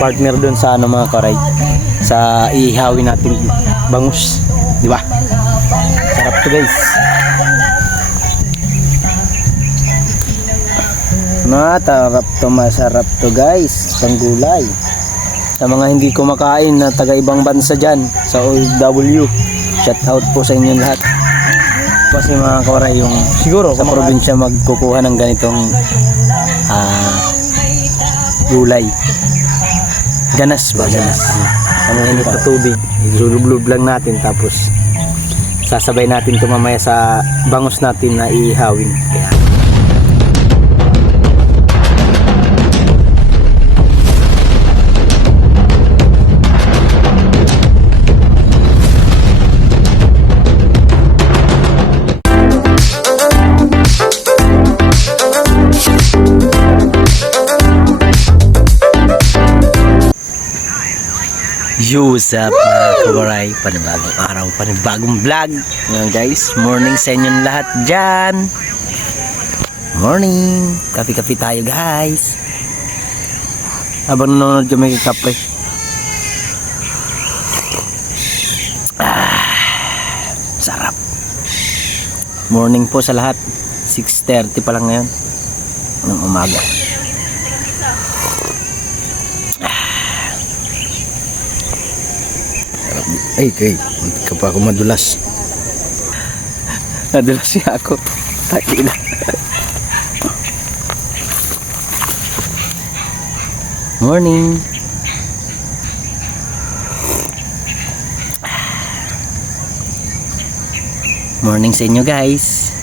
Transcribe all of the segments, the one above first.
partner doon sa ano mga karay, sa ihawin natin bangus, di ba? Sarap to guys. Masarap to guys, panggulay. Sa mga hindi kumakain na taga ibang bansa dyan, sa OFW, shout out po sa inyo lahat. Kasi mga kawaray, yung siguro sa probinsya magkukuha ng ganitong gulay. Ganas ba? Ganas. Ano yun ito? Tubig. Ilulublob lang natin tapos sasabay natin ito mamaya sa bangus natin na ihawin. Kaya what's up mga kawaray, panibagong araw, panibagong vlog. Ngayon guys, morning sa inyong lahat dyan. Morning, kape-kape tayo guys. Habang nanonood kami kape. Sarap. Morning po sa lahat. 6:30 pa lang ngayon ng umaga. Ay, hindi ka pa ako madulas. Nadulas siya ako. Taki na. Morning. Morning sa inyo guys.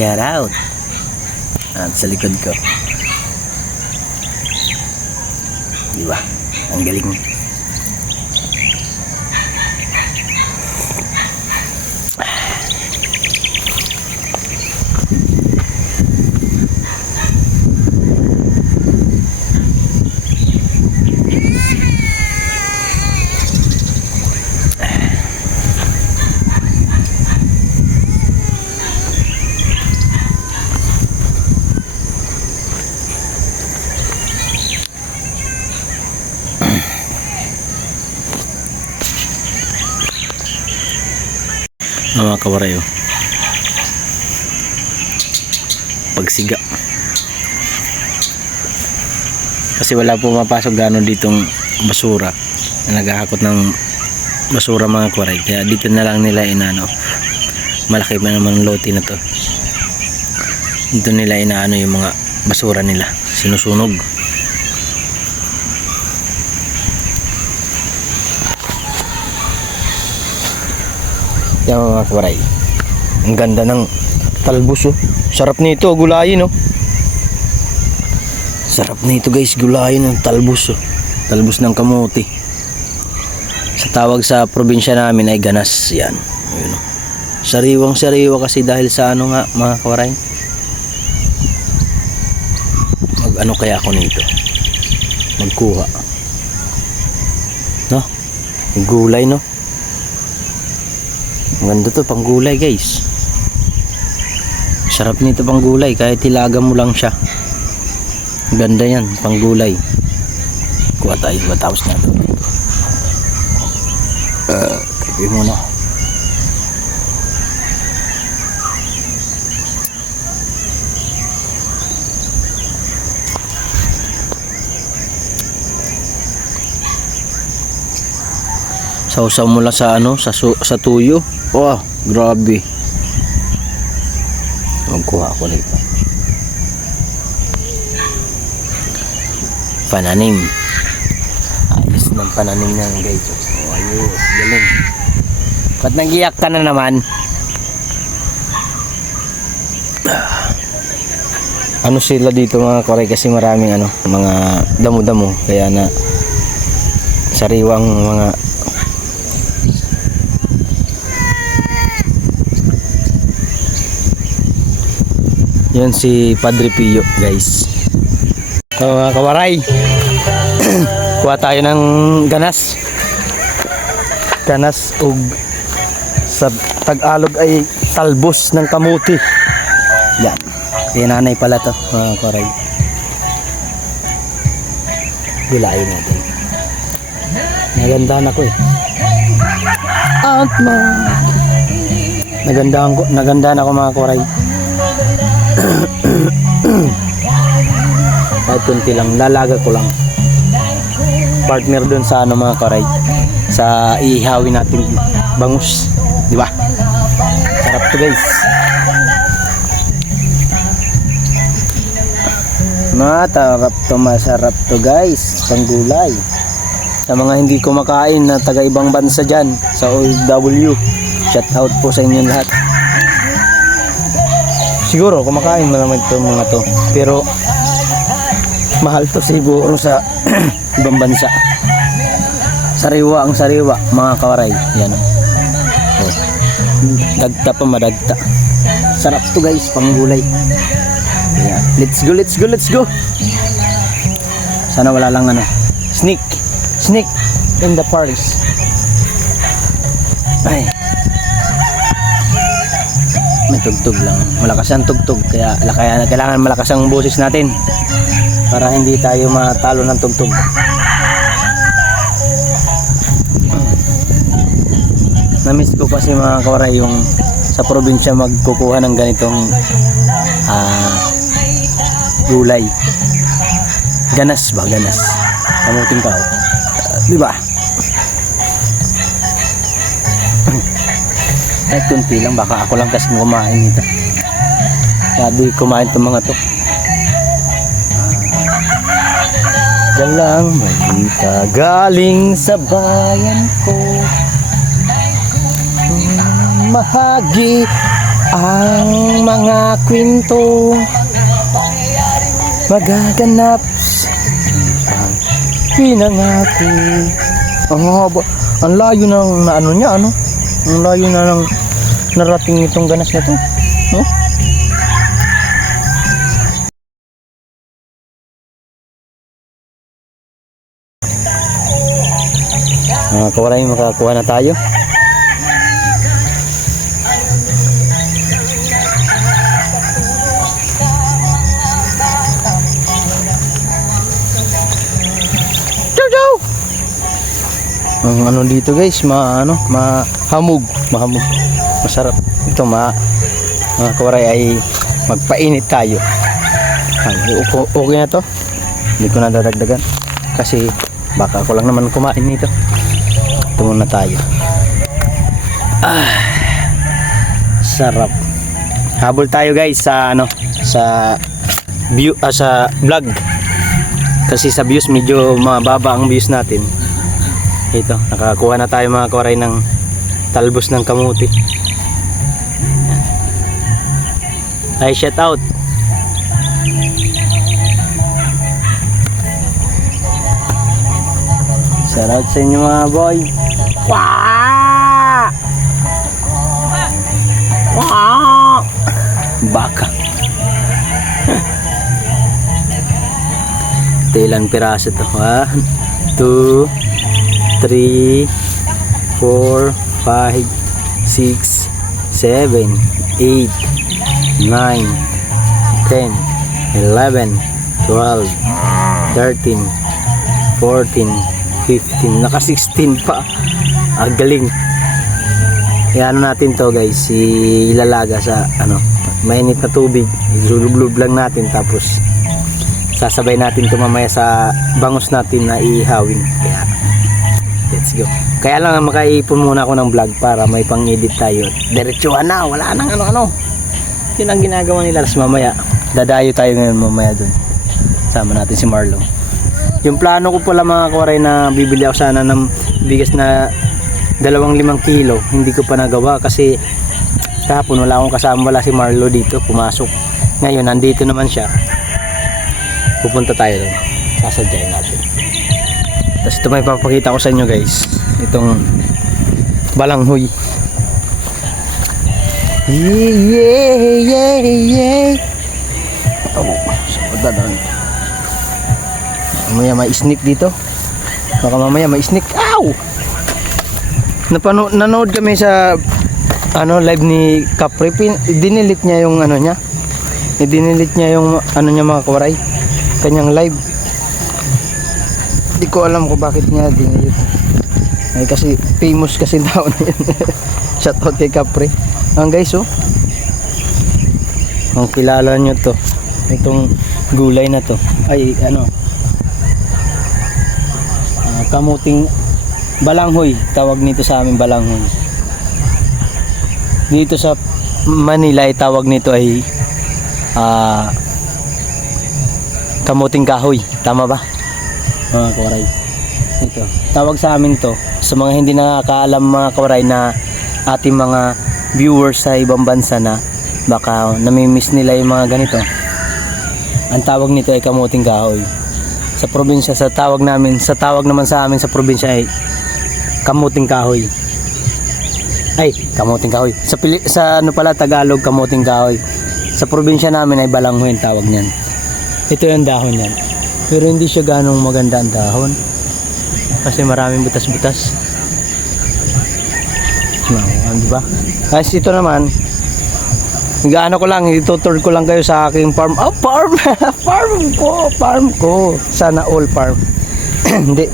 Shout out. At sa likod ko. Diba? Ang galing. Mga kawaray, pagsiga kasi wala po mapasok gano'n ditong basura na naghahakot ng basura mga kawaray, kaya dito na lang nila inano, malaki pa naman lote na to, dito nila inaano yung mga basura nila, sinusunog. Yan mga kawaray, ang ganda ng talbos, oh. Sarap nito gulayin, oh. Sarap nito guys, gulayin ng talbos, oh. Talbos ng kamote. Sa tawag sa probinsya namin ay ganas. Yan, ayun, oh. Sariwang sariwa kasi dahil sa ano nga mga kawaray, mag ano kaya ako nito, magkuha, no? Gulay, no? Ang ganda to, pang gulay guys. Sarap nito pang gulay, kahit hilaga mo lang siya. Ganda yan, pang gulay. Kuha tayo, matapos na ito. Kapi muna. Sausaw mo lang sa ano, sa tuyo. Wow, grabe. Magkuha ako nito. Pananim. Ayos ng pananim niyan guys. Oh, ayos, galing. Ba't nagiyak ka na naman? Ano sila dito mga kawaray, kasi maraming ano, mga damo-damo, kaya na sariwang mga yun si Padre Pio guys. So mga kawaray, kuha tayo ng ganas. kanas ug sa Tagalog ay talbos ng kamuti. Yan. Kaya nanay pala to, mga koray. Gulayin natin. Nagandahan ako eh. At nagandahan ako mga koray. Kahit kunti lang, lalaga ko lang. Partner dun sa ano mga koray, sa ihawin natin bangus, di ba? Sarap to guys. Masarap to guys, panggulay. Sa mga hindi kumakain na taga ibang bansa dyan, sa OFW, shout out po sa inyo lahat. Siguro kumakain mo naman itong mga to, pero mahal to siguro sa ibang bansa. Sariwa ang sariwa mga kawaray. Yan. Oh. Dagta pa madagta. Sarap to guys, panggulay. Yeah. Let's go, let's go, let's go. Sana wala lang ano. Sneak in the parties. Ay. May tugtog lang. Malakas ang tugtog, kaya kailangan malakas ang boses natin para hindi tayo matalo ng tugtog. Namiss ko kasi mga kawaray yung sa probinsya magkukuha ng ganitong gulay. Ganas ba? Ganas. Kamuting kao. Diba? Kahit kunti lang, baka ako lang kasi kumain nito. Sabi kumain itong mga to. Dalang balita galing sa bayan ko, mahagi ang mga kwento magaganap sa pinangako. Ang haba, ang layo ng ano niya, ano? Ang layo na ng narating itong ganas na to, no? Mga kawaray, makakuha na tayo. Ang ano dito guys, mahamog, masarap. Ito mga kawaray ay magpainit tayo. Okay na to. Hindi ko na dadagdagan kasi baka ako lang naman kumain nito. Ito muna tayo. Sarap. Habol tayo guys sa view, sa vlog. Kasi sa views medyo mababa ang views natin. Ito, nakakuha na tayo mga kawaray ng talbos ng kamuti. Ay, shout out. Shout out sa inyo mga boy. Wah! Wah! Baka. Ito ilang piraso to. 1, 2, 3, 4, 5, 6, 7, 8, 9, 10, 11, 12, 13, 14, 15, naka 16 pa. Ang galing. Kaya ano natin to guys, ilalaga sa mainit na tubig. Ilulublub lang natin, tapos sasabay natin ito mamaya sa bangus natin na ihawin. Kaya let's go. Kaya lang makaipon muna ako ng vlog para may pang-edit tayo. Diretsuhan na, wala nang ano-ano. Yun ang ginagawa nila. Tapos mamaya, dadayo tayo ngayon mamaya dun. Sama natin si Marlo. Yung plano ko pala mga kawaray na bibili ako sana ng bigas na 2-5 kilo. Hindi ko pa nagawa kasi kahapon wala akong kasama, wala si Marlo dito, pumasok. Ngayon, nandito naman siya. Pupunta tayo dun. Sasadyain natin. Tapos ito may papakita ko sa inyo guys, itong balanghoy. Yeah. Oh, sa dadan. Mamaya may snake dito. Baka mamaya may snake. Ow! Nanood kami sa live ni Capri. Dinilit niya yung ano niya. Dinilit niya yung ano niya mga kawaray. Kanyang live. Hindi ko alam kung bakit niya dinilit. Ay kasi famous kasi daw na yun. Shoutout kay Capri. Guys oh. Ang kilala nyo to. Itong gulay na to. Ay kamuting balanghoy. Tawag nito sa amin balanghoy. Dito sa Manila ay tawag nito ay kamuting kahoy. Tama ba? Mga kawaray. Ito. Tawag sa amin to. Sa mga hindi nakakaalam mga kawaray na ating mga viewers sa ibang bansa na baka namimiss nila yung mga ganito. Ang tawag nito ay kamuting kahoy. Sa probinsya, sa tawag naman sa amin sa probinsya ay kamuting kahoy. Ay, kamuting kahoy. Sa ano pala Tagalog, kamuting kahoy. Sa probinsya namin ay balanghoy ang tawag niyan. Ito yung dahon niyan. Pero hindi siya ganong maganda ang dahon. Kasi maraming butas-butas. Di ba? Guys, ito naman, gaano ko lang, itutur ko lang kayo sa aking farm. Oh, farm! farm ko. Sana all farm. Hindi,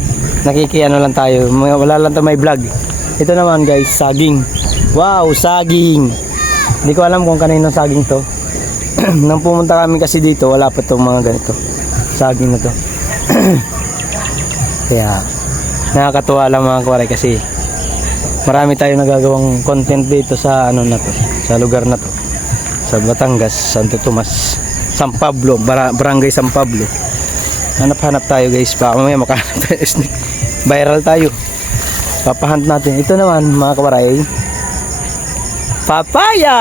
nakikiano lang tayo. Wala lang tayo may vlog. Ito naman guys, saging. Wow, saging. Hindi ko alam kung kaninong saging to. Nang pumunta kami kasi dito, wala pa itong mga ganito. Saging na to. Kaya, nakakatuwa lang mga kawaray kasi marami tayong nagagawang content dito sa ano na to, sa lugar na to. Sa Batangas, Santo Tomas, San Pablo, Barangay San Pablo. Hanap-hanap tayo guys, baka mamaya makahanap tayo. Viral tayo. Papahunt natin. Ito naman mga kawaray, papaya.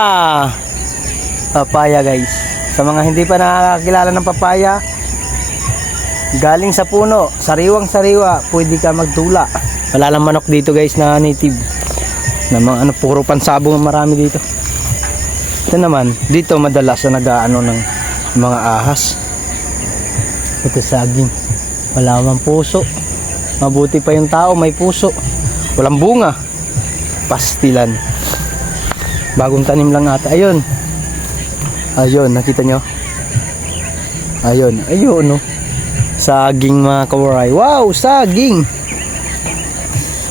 Papaya guys. Sa mga hindi pa nakakilala ng papaya, galing sa puno, sariwang-sariwa, pwede ka magtula. Wala lang manok dito guys na native. Na mga puro pansabong marami dito. Ito naman, dito madalas na nag-aano ng mga ahas. Ito saging. Wala mang puso. Mabuti pa yung tao, may puso. Walang bunga. Pastilan. Bagong tanim lang ata. Ayun. Ayun, nakita nyo? Ayun, no. Saging mga kawaray. Wow, saging.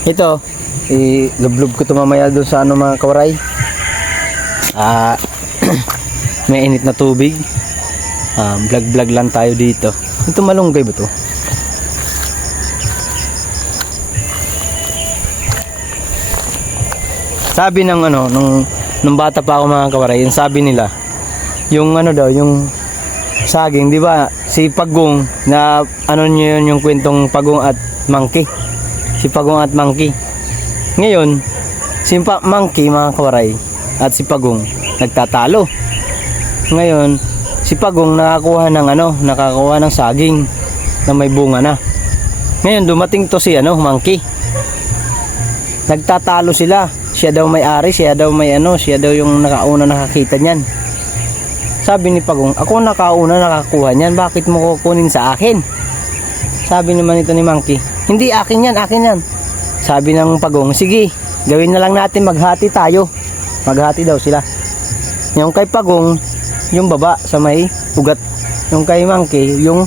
Ito, ilublob ko ito mamaya doon sa mga kawaray. May init na tubig. Vlog lang tayo dito. Ito malunggay ba to? Sabi ng nung bata pa ako mga kawaray, yung sabi nila, yung yung saging, di ba? Si Pagong na niyo yun yung kwentong Pagong at Monkey. Si Pagong at Monkey. Ngayon, si Monkey mga kawaray at si Pagong nagtatalo. Ngayon, si Pagong nakakuha ng saging na may bunga na. Ngayon dumating to si Monkey. Nagtatalo sila. Siya daw may-ari, siya daw yung nakauna nakakita niyan. Sabi ni Pagong, ako nakauna nakakuha niyan, bakit mo kukunin sa akin? Sabi naman ito ni Monkey, hindi akin yan. Sabi ng Pagong, sige, gawin na lang natin, maghati tayo. Maghati daw sila. Yung kay Pagong, yung baba sa may ugat. Yung kay Monkey, yung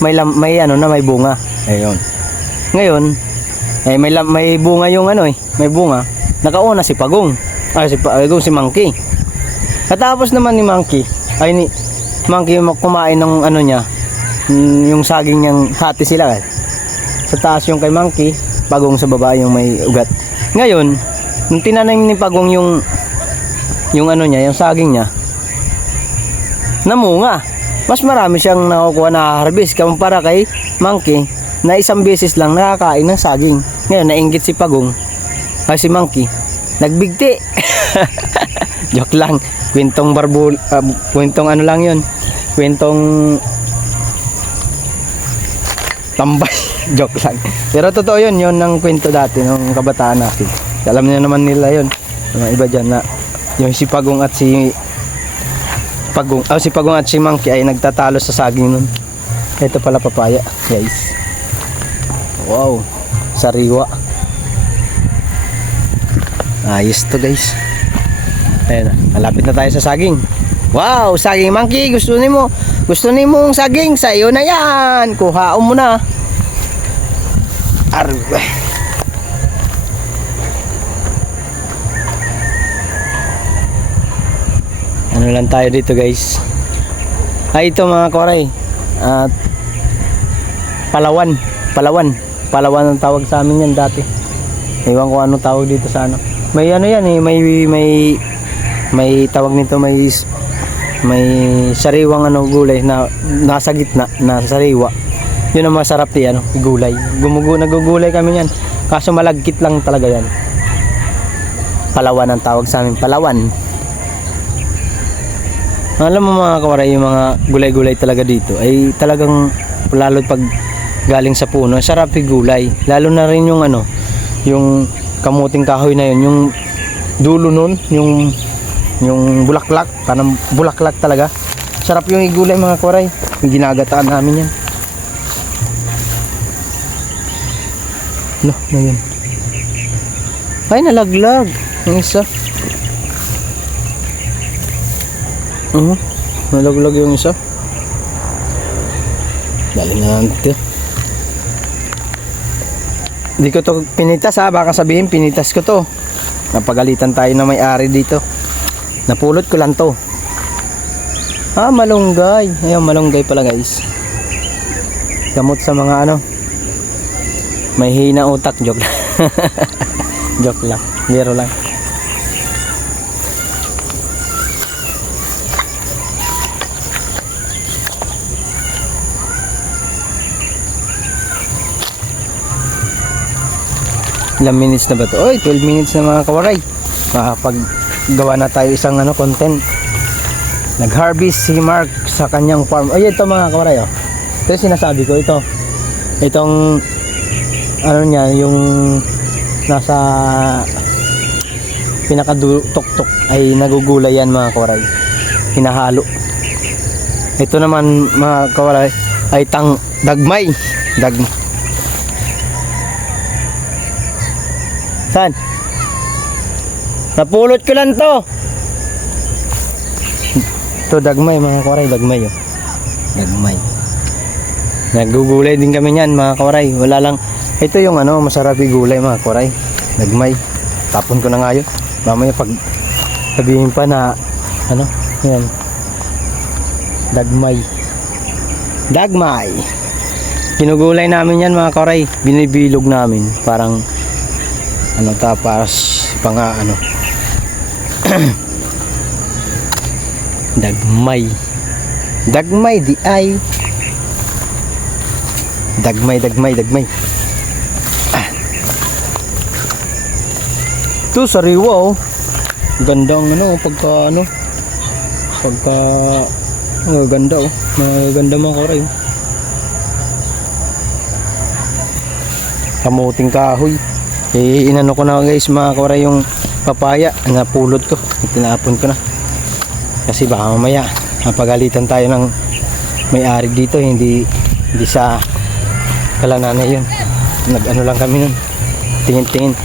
may bunga. Ayun. Ngayon, may bunga yung may bunga. Nakauna si Pagong. Si Monkey. Katapos naman ni Monkey, kumain ng niya, yung saging niyang hati sila. Sa taas yung kay Monkey, Pagong sa baba yung may ugat. Ngayon, nung tinanim ni Pagong yung yung saging niya, namunga. Mas marami siyang nakukuha na harvest kumpara kay Monkey na isang beses lang nakakain ng saging. Ngayon, nainggit si Pagong, si Monkey, nagbigti. Joke lang. Kwentong lang yun. Kwentong tambay. Joke lang. Pero totoo yun ng kwento dati ng kabataan natin. Alam niyo naman nila yun. Mga iba dyan na yung si Pagong at si Monkey ay nagtatalo sa saging nun. Ito pala papaya, guys. Wow, sariwa. Ayos to guys. Ayun na, malapit na tayo sa saging. Wow, saging monkey, gusto nimo saging, sa iyo na yan. Kuhaon mo na. Arbe. Ano lang tayo dito guys. Ay, ito mga koray. At Palawan ang tawag sa amin yan dati. Ewan ko ano tawag dito sa ano. May ano yan eh, may tawag nito, may sariwang ano gulay na nasa gitna, nasa sariwa. Yun ang masarap di ano, gulay. Nagugulay kami yan. Kaso malagkit lang talaga yan. Palawan ang tawag sa amin, Palawan. Alam mo mga kawaray, yung mga gulay-gulay talaga dito ay talagang lalo pag galing sa puno, sarap yung gulay. Lalo na rin yung ano, yung kamuting kahoy na yun, yung dulo nun, yung bulaklak, parang bulaklak talaga. Sarap yung igulay mga kawaray. Yung ginagataan namin yan. No, na yun. Ay, nalaglag. Yung isa. Nalaglag yung isa. Dali na lang ito. Hindi ko to pinitas ha. Baka sabihin pinitas ko to. Napagalitan tayo na may-ari dito. Napulot ko lang to. Malunggay. Ayun, malunggay pala guys. Gamot sa mga ano, may hina utak. Joke lang. Joke lang. Biro lang. Ilang minutes na ba ito? Oy, 12 minutes na mga kawaray. Makapaggawa na tayo isang ano, content. Nag-harvest si Mark sa kanyang farm. Ay, ito mga kawaray. Oh. Ito yung sinasabi ko. Itong ano niya, yung nasa pinakatuktok ay nagugulay yan mga kawaray. Hinahalo. Ito naman mga kawaray ay dagmay. Saan? Napulot ko lang to. Ito dagmay mga kawaray, dagmay oh. Dagmay. Nagugulay din kami niyan mga kawaray. Wala lang. Ito yung ano, masarap yung gulay mga kawaray. Dagmay. Tapon ko na nga yun. Mamaya pag sabihin pa na ano, yan. Dagmay. Kinugulay namin yan mga kawaray. Binibilog namin. Parang ano, tapos pang ano. Dagmay di ay. Dagmay. Ito sariwa oh. Gandang ano, pagka ganda oh. Maganda mga kawaray. Kamuting kahoy. Inano ko na guys mga kawaray yung papaya, napulot ko, tinapon ko na kasi baka mamaya mapagalitan tayo ng may-ari dito, hindi sa kalananay yun. Nag-ano lang kami nun, tingin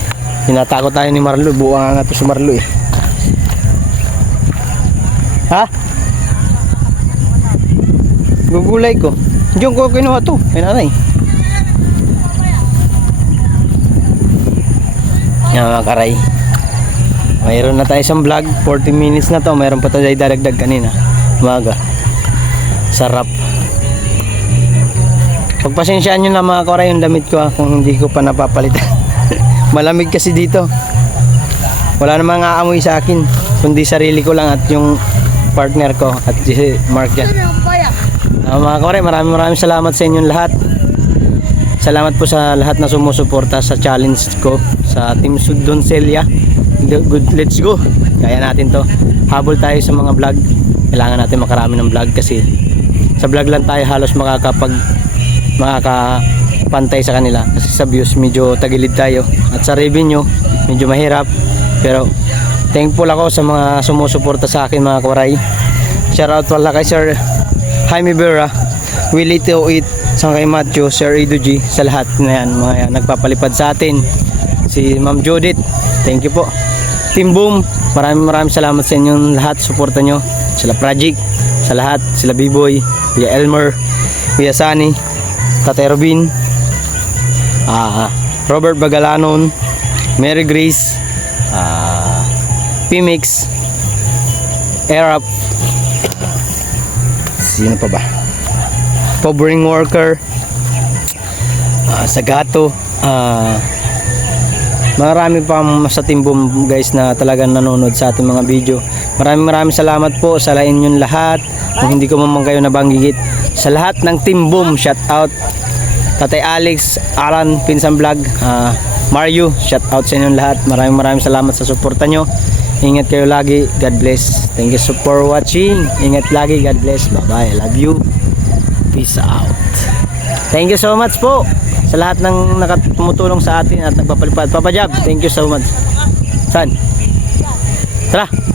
tinatakot tayo ni Marlo, buwang nga to si Marlo eh. Ha? Gugulay ko, diyon ko kinuha to kay nanay. Yan mga karay, mayroon na tayo isang vlog, 40 minutes na to. Mayroon pa tayo dadagdag kanina umaga. Sarap. Pagpasensyaan nyo na mga karay yung damit ko kung hindi ko pa napapalitan. Malamig kasi dito, wala namang aamoy sa akin kundi sarili ko lang at yung partner ko at si Mark yan. Mga karay, maraming salamat sa inyong lahat. Salamat po sa lahat na sumusuporta sa challenge ko sa Team Sudoncelia. Good, let's go. Kaya natin to. Habol tayo sa mga vlog. Kailangan natin makarami ng vlog kasi sa vlog lang tayo halos makakapantay sa kanila. Kasi sa views medyo tagilid tayo. At sa revenue medyo mahirap. Pero thankful ako sa mga sumusuporta sa akin mga kawaray. Shout out pala kay Sir Jaime Vera, Willie T08, sa kay Matthew, Sir Edo G, sa lahat na yan, mga yan, nagpapalipad sa atin. Si Ma'am Judith, thank you po. Team Boom, maraming salamat sa inyong lahat, suporta nyo. Sila Project, sa lahat, sila B-Boy, Kuya Elmer, Kuya Sunny, Tatay Robin, Robert Bagalanon, Mary Grace, Pimix, Arab, sino pa ba? Covering Worker, Sagato, marami pa sa Team Boom guys na talagang nanonood sa ating mga video. Maraming salamat po sa lain yung lahat. Kung hindi ko man kayo nabanggit, sa lahat ng Team Boom, shout out Tatay Alex, Alan, Pinsan Vlog, Mario, shout out sa inyong lahat. Maraming salamat sa suporta nyo. Ingat kayo lagi. God bless. Thank you so for watching. Ingat lagi. God bless. Bye bye. I love you. Peace out. Thank you so much po sa lahat ng nakatumutulong sa atin at nagpapalipad. Papa Jab, thank you so much. San? Tara.